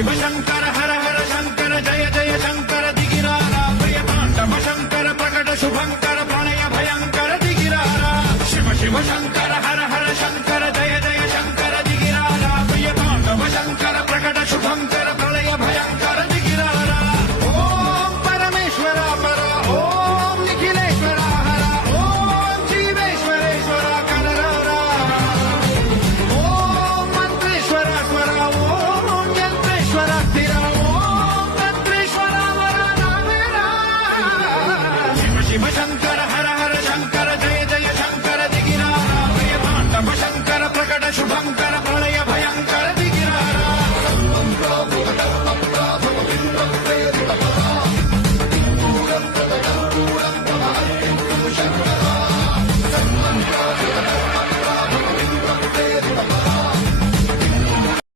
शिव शंकर हर हर शंकर जय जय शंकर दिगिरारा प्रिय तांडव शंकर प्रकट शुभंकर प्रणय भयंकर दिगिरारा शिव शिव शंकर